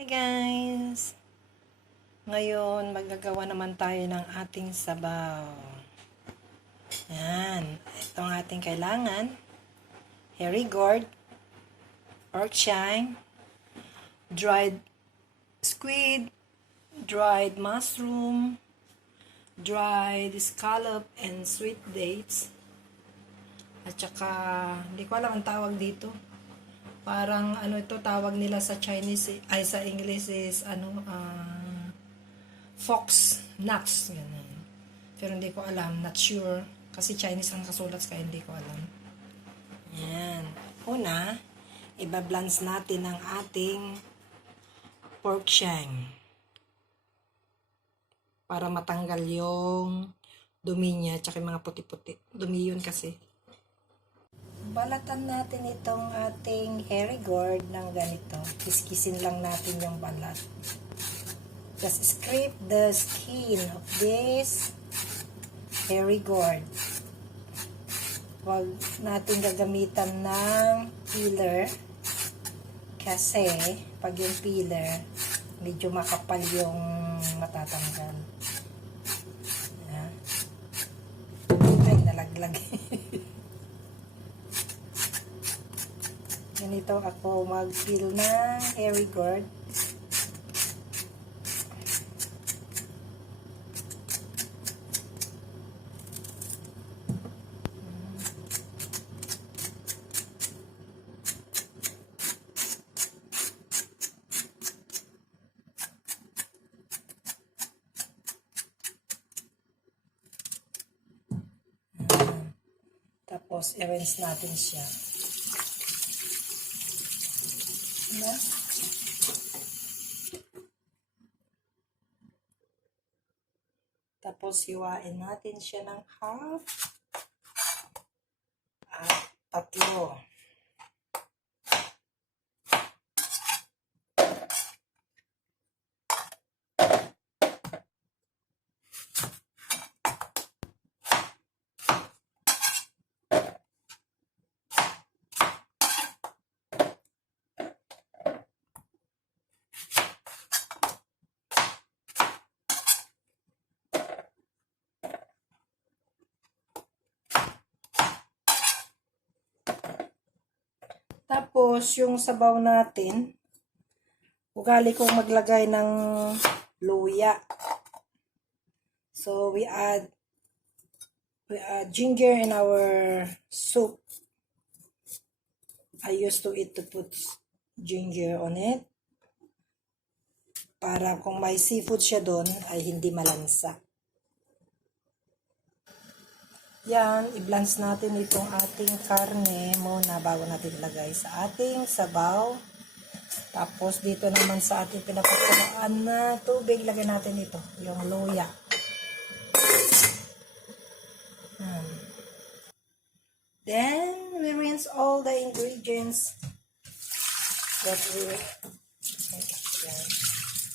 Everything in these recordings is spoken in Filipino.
Hi guys! Ngayon, magagawa naman tayo ng ating sabaw. Yan. Ito ang ating kailangan. Hairy gourd, pork chine, dried squid, dried mushroom, dried scallop, and sweet dates. At saka, hindi ko alam ang tawag dito. Parang ito tawag nila sa Chinese ay sa English is fox nuts, ganun. Pero hindi ko alam, not sure kasi Chinese ang kasulat kaya hindi ko alam. Yan. Una, iba-blanch natin ang ating pork shank para matanggal yung dumi niya at yung mga puti-puti. Dumi yun kasi. Balatan natin itong ating hairy gourd ng ganito. Kiskisin lang natin yung balat. Just scrape the skin of this hairy gourd. Huwag natin gagamitan ng peeler kasi pag yung peeler medyo makapal yung matatanggal. Ay, nalaglag. Ganito ako mag-peel ng hairy gourd. Tapos, i-rinse natin siya. Na? Tapos, hiwain natin siya ng half at tatlo. Tapos, yung sabaw natin, ugali kong maglagay ng luya. So, we add ginger in our soup. I used to eat to put ginger on it. Para kung may seafood siya doon, ay hindi malansa. Yan, i-blanch natin itong ating karne muna bago natin ilagay sa ating sabaw. Tapos dito naman sa ating pinapakuluan na tubig, lagay natin ito, yung luya. Then, we rinse all the ingredients that we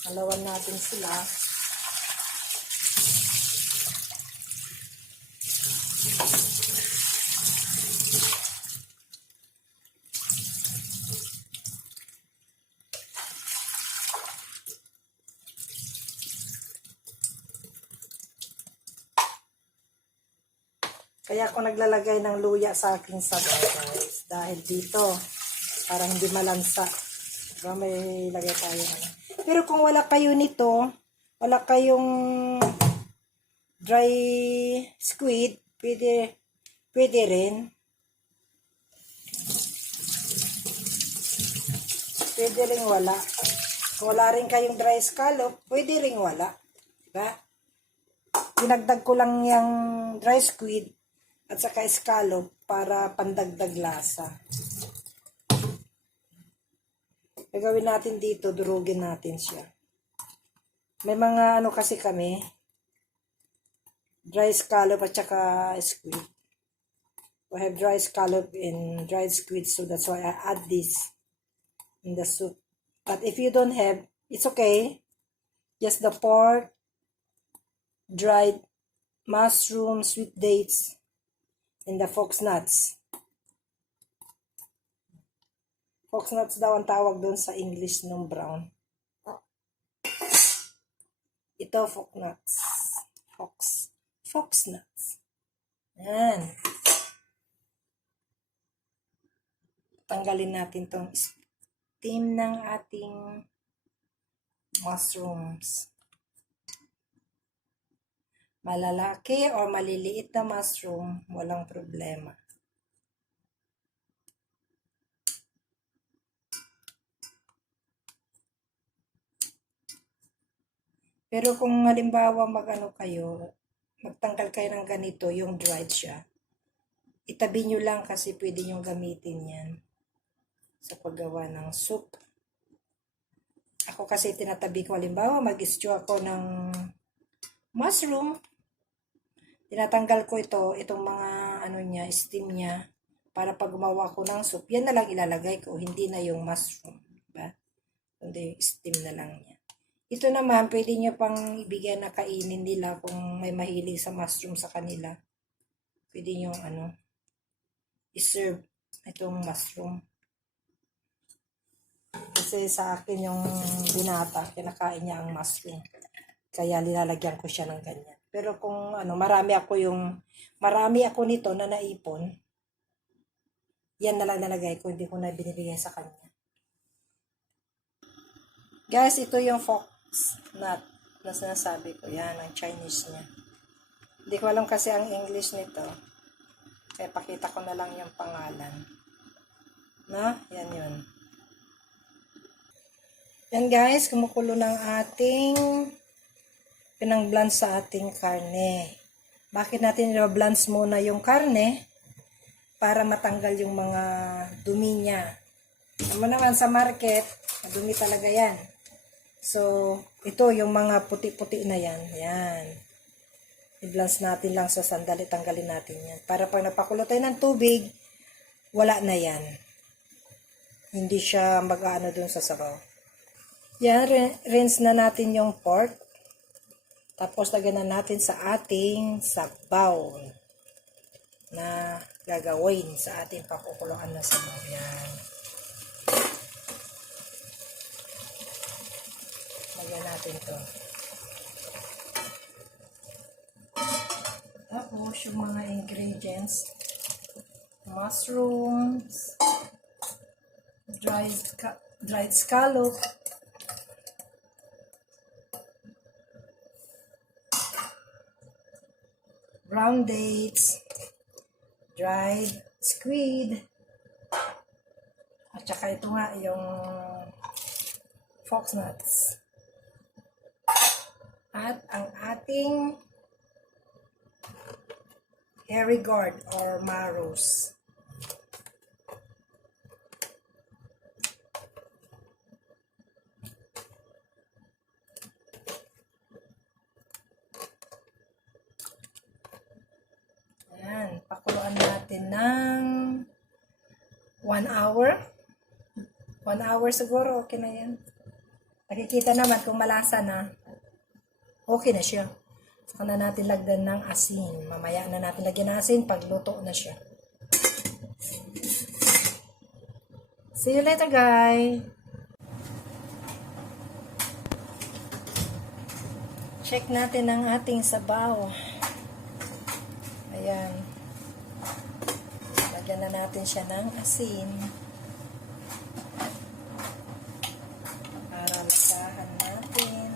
halawan natin sila. Kaya ako naglalagay ng luya sa aking sabaw, guys. Dahil dito, para hindi malansa. Diba, may lagay tayo. Pero kung wala kayo nito, wala kayong dry squid, pwede rin. Pwede rin wala. Kung wala rin kayong dry scallop, pwede rin wala. Diba? Dinagdag ko lang yung dry squid at saka scallop para pandagdag lasa. Gagawin natin dito, durugin natin siya. May mga kasi kami, dry scallop at saka squid. We have dry scallop and dried squid, so that's why I add this in the soup. But if you don't have, it's okay. Just the pork, dried mushroom, sweet dates, and the fox nuts. Fox nuts daw ang tawag doon sa English ng brown. Ito, fox nuts. Fox nuts. Yan. Tanggalin natin tong steam ng ating mushrooms. Malalaki or maliliit na mushroom, walang problema. Pero kung halimbawa magtanggal kayo ng ganito, yung dried siya, itabi nyo lang kasi pwede nyo gamitin yan sa paggawa ng soup. Ako kasi tinatabi ko, halimbawa mag-stew ako ng mushroom, tinatanggal ko itong mga steam niya, para pag gumawa ko ng soup, yan na lang ilalagay ko, hindi na yung mushroom, diba? Kundi steam na lang niya. Ito naman, pwede nyo pang ibigay na kainin nila kung may mahilig sa mushroom sa kanila. Pwede nyo i-serve itong mushroom. Kasi sa akin yung binata, kinakain niya ang mushroom. Kaya nilalagyan ko siya ng ganyan. Pero kung marami ako nito na naipon, yan na lang nalagay ko, hindi ko na binibigay sa kanya. Guys, ito yung fox nut na sinasabi ko. Yan, ang Chinese niya. Hindi ko alam kasi ang English nito. Kaya pakita ko na lang yung pangalan. Yan yun. Yan guys, kumukulo ng ating pinang-blanch sa ating karne. Bakit natin i-blanch muna yung karne? Para matanggal yung mga dumi niya. Naman naman sa market, dumi talaga yan. So, ito yung mga puti-puti na yan. Yan. I-blanch natin lang sa sandali, tanggalin natin yan. Para pag napakulo tayo ng tubig, wala na yan. Hindi siya mag-aano dun sa sabaw. Yan, rinse na natin yung pork. Tapos lagyan na natin sa ating sabaw na gagawin sa ating pakukuluan na sabaw. Yan. Lagyan natin to. Tapos yung mga ingredients, mushrooms, dried scallop, brown dates, dried squid, at saka ito nga yung fox nuts. At ang ating hairy gourd or marrows. Ayan, pakuluan natin ng 1 hour. 1 hour siguro, okay na yan. Nakikita naman kung malasa na, okay na siya. Saka na natin lagdan ng asin. Mamaya na natin lagyan ng asin pag luto na siya. See you later, guys. Check natin ang ating sabaw. Ayan. Lagyan na natin siya ng asin. Para masahan natin.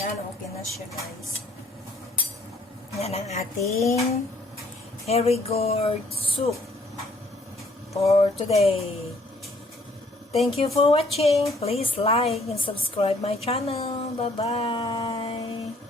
Yan, okay na siya guys. Yan ang ating hairy gourd soup for today. Thank you for watching. Please like and subscribe my channel. Bye-bye.